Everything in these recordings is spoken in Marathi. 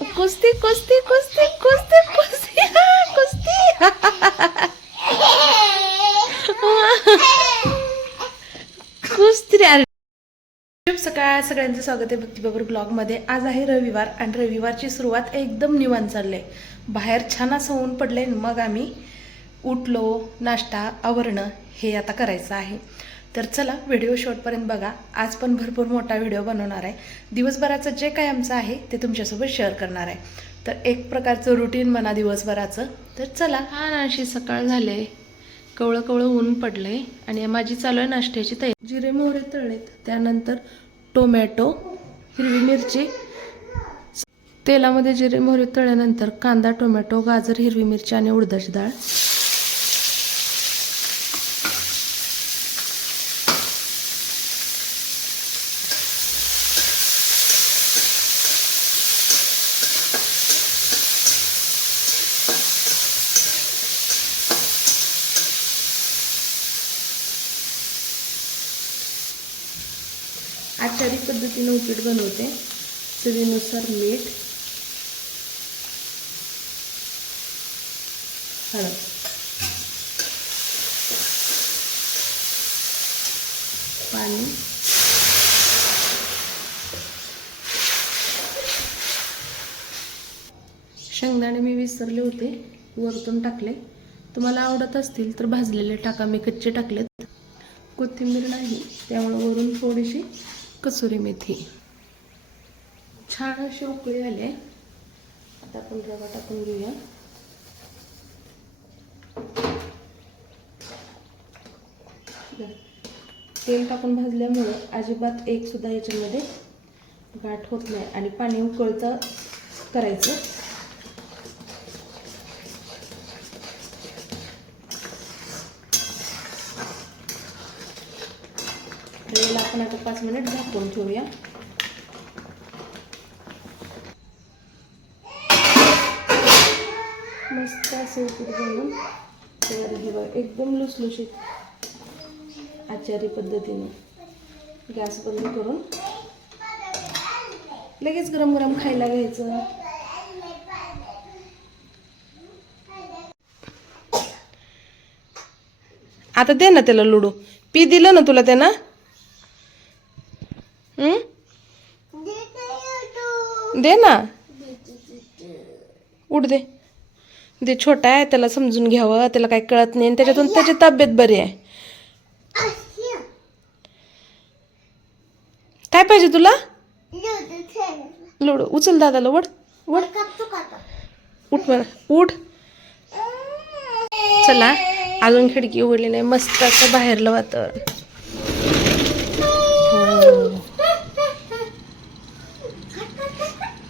कुस्ती कुस्ती कुस्ती कुस्ती कुस्ती कुस्ती कुस्ती रे. शुभ सकाळ सगळ्यांचं स्वागत आहे भक्तीबाबर ब्लॉगमध्ये. आज आहे रविवार आणि रविवारची सुरुवात एकदम निवांत चालली आहे. बाहेर छान असं ऊन पडलंय. मग आम्ही उठलो, नाश्ता आवरणं हे आता करायचं आहे. तर चला व्हिडिओ शेवटपर्यंत बघा. आज पण भरपूर मोठा व्हिडिओ बनवणार आहे. दिवसभराचं जे काय आमचं आहे ते तुमच्यासोबत शेअर करणार आहे. तर एक प्रकारचं रुटीन म्हणा दिवसभराचं. तर चला. हा अशी सकाळ झाले, कवळं कवळं ऊन पडलंय आणि माझी चालू आहे नाश्त्याची तयारी. जिरे मोहरे तळलेत, त्यानंतर टोमॅटो, हिरवी मिरची, तेलामध्ये जिरे मोहरे तळल्यानंतर कांदा, टोमॅटो, गाजर, हिरवी मिरची आणि उडदाची डाळ. आचारी पद्धतीने उपीट बनवते. चवीनुसार मीठ, हळद, पाणी, शेंगदाणे मी विसरले होते, वरतून टाकले. तुम्हाला आवडत असतील तर भाजलेले टाका, मी कच्चे टाकलेत. कोथिंबीर नाही, त्यामुळे वरून थोडीशी कसुरी मेथी. छान अशी उकळी आले. आता आपण रवा टाकून घेऊया. तेल टाकून भाजल्यामुळं अजिबात एक सुद्धा याच्यामध्ये गाठ होत नाही आणि पाणी उकळतं करायचं. याला आपण आता 5 मिनिट झाकून ठेवूया. मस्त असं उपीट बनवून तयार आहे बघा. एकदम लुसलुशीत आचारी पद्धतीने. गॅस बंद करून लगेच गरम गरम खायला घ्यायचं. आता दे ना त्याला लुडू. पी दिलं ना तुला त्यानं. दे ना, उठ दे. दे, छोटा आहे, त्याला समजून घ्यावं. त्याला काही कळत नाही, त्याच्यातून त्याची तब्येत बरी आहे. काय पाहिजे तुला? लुडू. उचल दादाला. वड वड. उठ मला, उठ. चला, अजून खिडकी उघडली नाही. मस्त असं बाहेरलं वातावरण.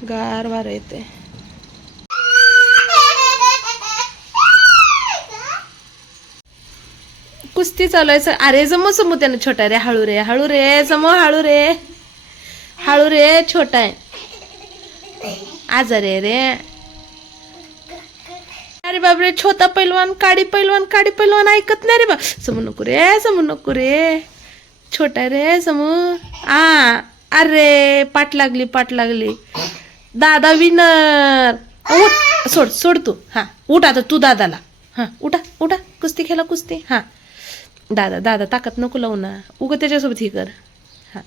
गार वारा येते. कुस्ती चालवायचं. अरे जमू समू त्यानं. छोटा रे, हळू रे, हळू रे, समू, हळू रे, हळू रे. छोटा आहे, आजारी आहे रे. अरे बापरे, छोटा पैलवान, काडी पैलवान, काडी पैलवान ऐकत नाही रे बा. समू नको रे, समू नको रे. छोटा रे समू. अरे पाठ लागली, पाठ लागली. दादा विनर. उठ, सोड सोड तू. हा उठ आता तू दादाला. हा उठा उठा, कुस्ती खेळा, कुस्ती. हा दादा, दादा ताकद नको लावू ना, उगं त्याच्यासोबत ही कर. हा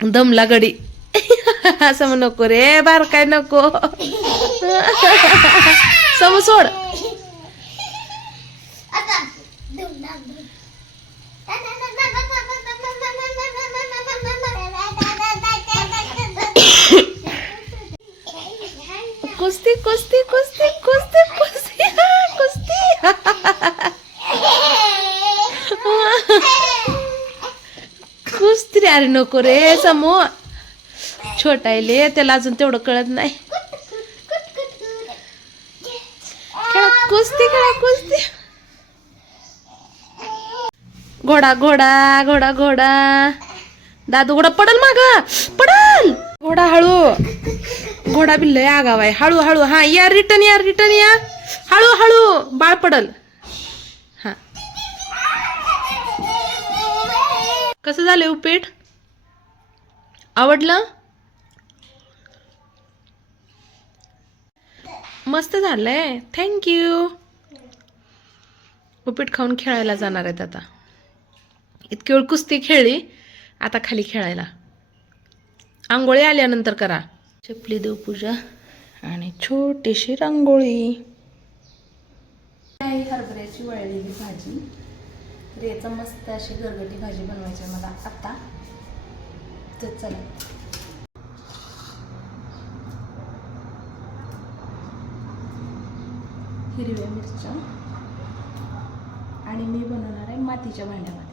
दमला गडी. असं म्हण नको रे, बार काय नको. समू सोड. कुस्ती कुस्ती कुस्ती कुस्ती कुस्ती कुस्ती. कुस्ती रे. अरे नको रे समू, छोटा आहे, त्याला अजून तेवढं कळत नाही. खेळा कुस्ती, खेळा कुस्ती. घोडा घोडा घोडा घोडा. दादू घोडा पडल, माग पडल. घोडा हळू. घोडा बिल्ल आगाव आहे. हळू हळू. हा या, रिटर्न या, रिटर्न या. हळू हळू, बाळ पडल. हा कसं झालं उपीट? आवडलं? मस्त झालंय. थँक्यू. उपीट खाऊन खेळायला जाणार आहेत आता. इतकी वेळ कुस्ती खेळली, आता खाली खेळायला. आंघोळी आल्यानंतर करा. चपली देवपूजा आणि छोटीशी रांगोळी. हरभऱ्याची वळलेली भाजी. तर याचा मस्त अशी गरगटी भाजी बनवायची आहे मला आता. तर चला. हिरव्या मिरच्या आणि मी बनवणार आहे मातीच्या भांड्यामध्ये.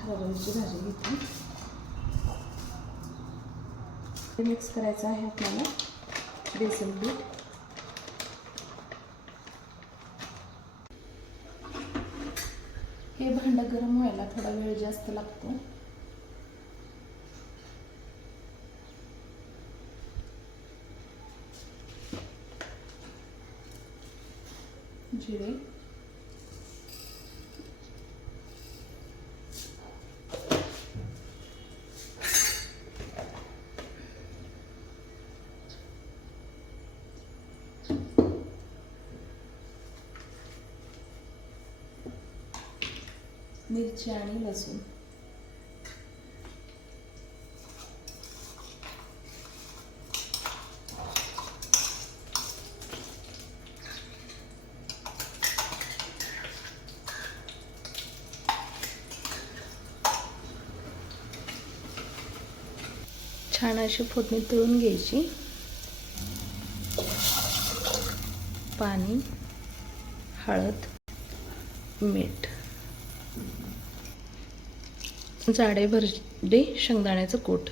हरभऱ्याची भाजी घेतली. मिक्स करायचं आहे आपल्याला बेसन पीठ. हे भांडं गरम व्हायला थोडा वेळ जास्त लागतो. जिरे, मिरची आणि लसूण. छान अशी फोडणी तळून घ्यायची. पाणी, हळद, मीठ, जाडे भरडे शेंगदाण्याचं कूट.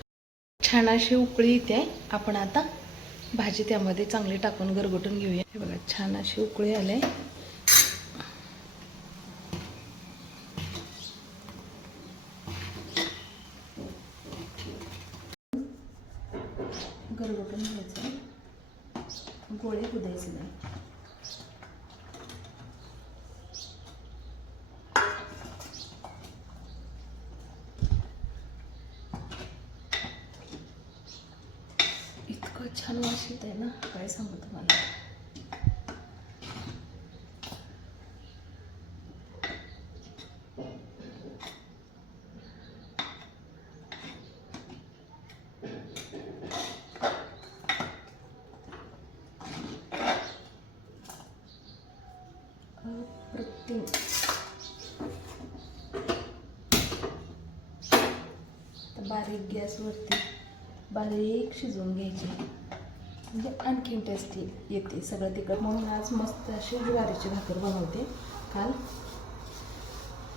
छान अशी उकळी येते. आपण आता भाजी त्यामध्ये चांगली टाकून गरगटून घेऊया. हे बघा छान अशी उकळी आले. गरगटून घ्यायचं, गोळे कुदायचे नाही. इतकं छान वास येत आहे ना, काय सांगू तुम्हाला. बारीक गॅसवरती बारीक शिजवून घ्यायची, म्हणजे आणखीन टेस्टी येते. सगळं तिखट म्हणून आज मस्त अशी ज्वारीची भाकर बनवते. काल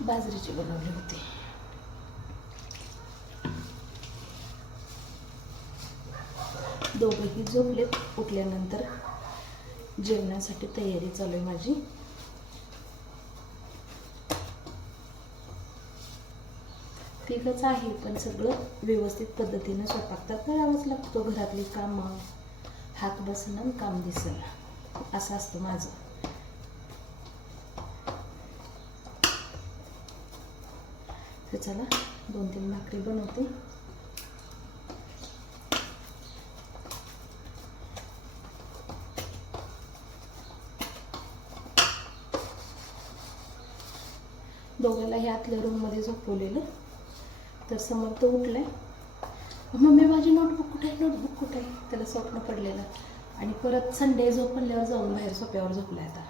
बाजरीची बनवली होती. दोघंही झोपलेत. उठल्यानंतर जेवणासाठी तयारी चालू आहे माझी. तिघच आहे पण सगळं व्यवस्थित पद्धतीने स्वयंपाक तर करावाच लागतो. घरातली कामं, हात बसणं काम दिसणं, असं असतं माझं. तर चला 2-3 भाकरी बनवते. दोघांना हे आतल्या रूममध्ये झोपवलेलं. तर समर्थ उठलाय. मम्मी माझी नोटबुक कुठे आहे, नोटबुक कुठे आहे, त्याला स्वप्न पडलेलं. आणि परत संडे झोपल्यावर जाऊन बाहेर सोप्यावर झोपलाय. आता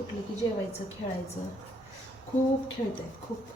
उठलं की जेवायचं, खेळायचं. खूप खेळत आहेत, खूप.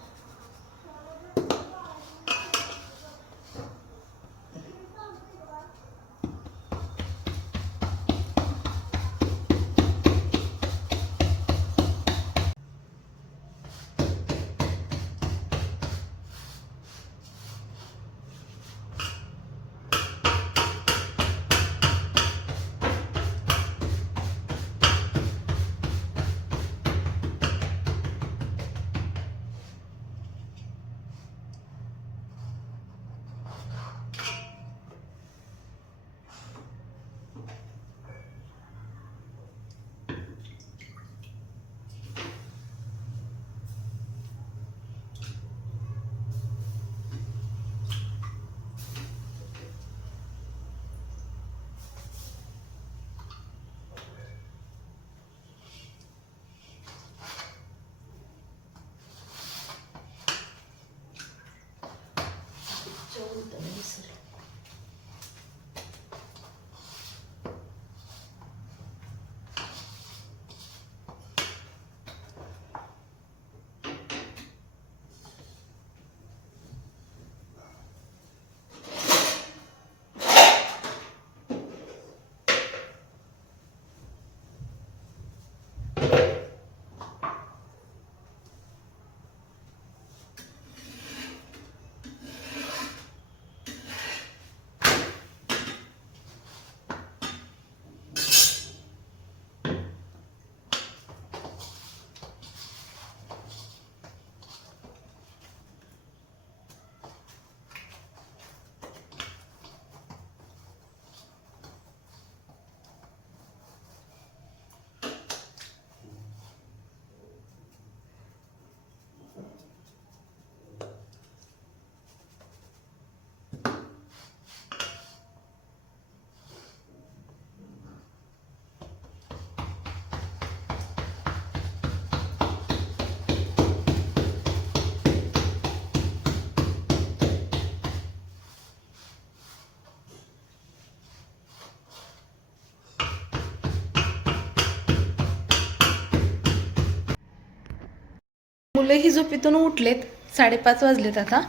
मुलंही झोपेतून उठलेत, 5:30 वाजलेत आता.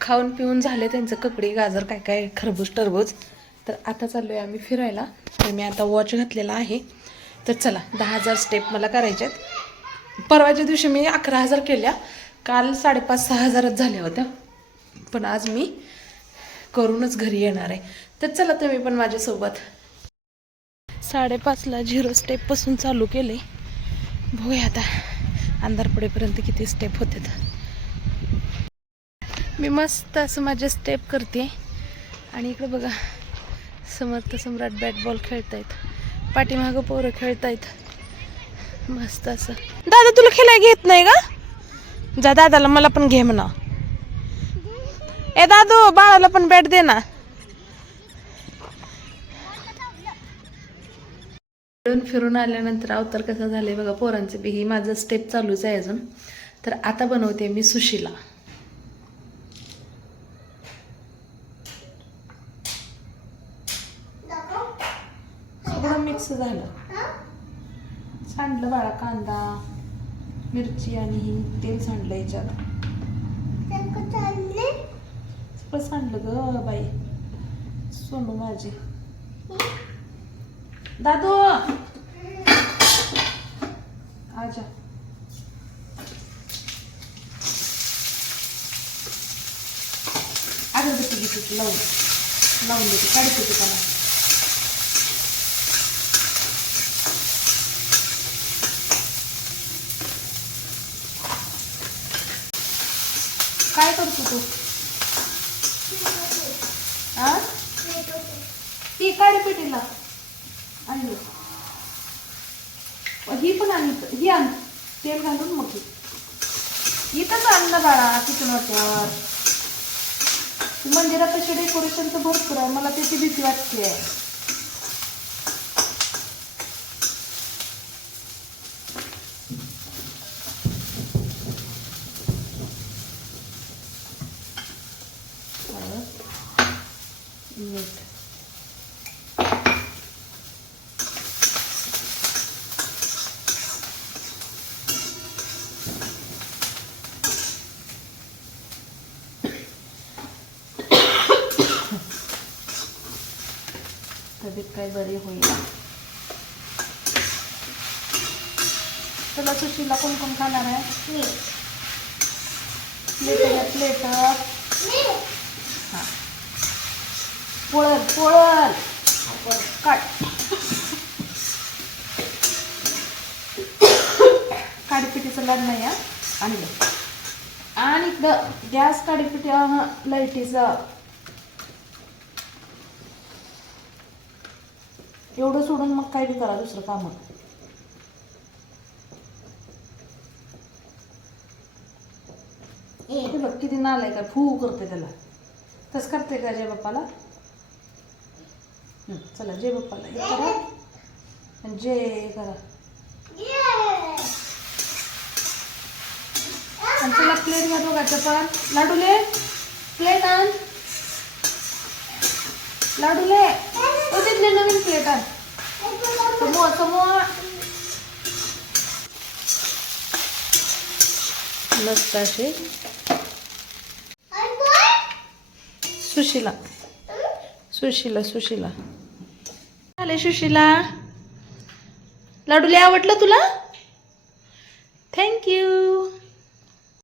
खाऊन पिऊन झाले त्यांचं, ककडी गाजर काय काय खरबूज टरबूज. तर आता चाललो आहे आम्ही फिरायला. तर मी आता वॉच घातलेला आहे. तर चला 10,000 स्टेप मला करायचे आहेत. परवाच्या दिवशी मी 11,000 केल्या, काल 5,500-6,000च झाल्या होत्या. पण आज मी करूनच घरी येणार आहे. तर चला तुम्ही पण माझ्यासोबत. 5:30ला 0 स्टेपपासून चालू केले. बघूया आता अंधार पडेपर्यंत किती स्टेप होतात. मी मस्त असं माझे स्टेप करते. आणि इकडे बघा समर्थ सम्राट बॅट बॉल खेळतायत, पाठीमागं पोरं खेळतायत मस्त असं. दादा तुला खेळायला घेत नाही का? जा दादाला मला पण घे म्हणा. ए दादू बाळाला पण बॅट दे ना. फिरून आल्यानंतर अवतार कसा झालाय बघा पोरांचे बी. ही माझं स्टेप चालूच आहे अजून. तर आता बनवते मी सुशिला. सगळं मिक्स झालं. सांडलं बाळा कांदा मिरची आणि ही तेल सांडलं याच्यात. सगळं सांडलं ग बाई सोनू माझी. दादू आजा. अगरबत्ती घेते लावून देते, काढते ते त्याला. काय करतो तू? आ ती काढ पेटीला आणली. ही पण आणली, ही आण तेल घालून. मग इथंच आणलं बाळा किचन वाट्यावर. मंदिरात तशी डेकोरेशनचं भरपूर आहे, मला त्याची भीती वाटते. मीठ तब्येत काय बरी होईल. तुला सुशीला कोण कोण खाणार आहे? प्लेट हां पोळल काढ. काडीपिटीचं लाड नाही हा आणलं. आणि इकडं गॅस काडीपिटी लाईटीचं एवढं सोडून मग काय बी करा दुसरं काम. बघ किती नालाय का फू करते त्याला. तसं करते का जय बाप्पाला? चला जय बाप्पाला हे करा आणि जय करा. आणि चला प्लेट घ्या दोघांचं पण. लाडूले प्लेट आण. लाडूले तिथले नवीन प्लेट आण. समोर मस्त असे. सुशीला आले. सुशीला लाडूले आवडलं तुला?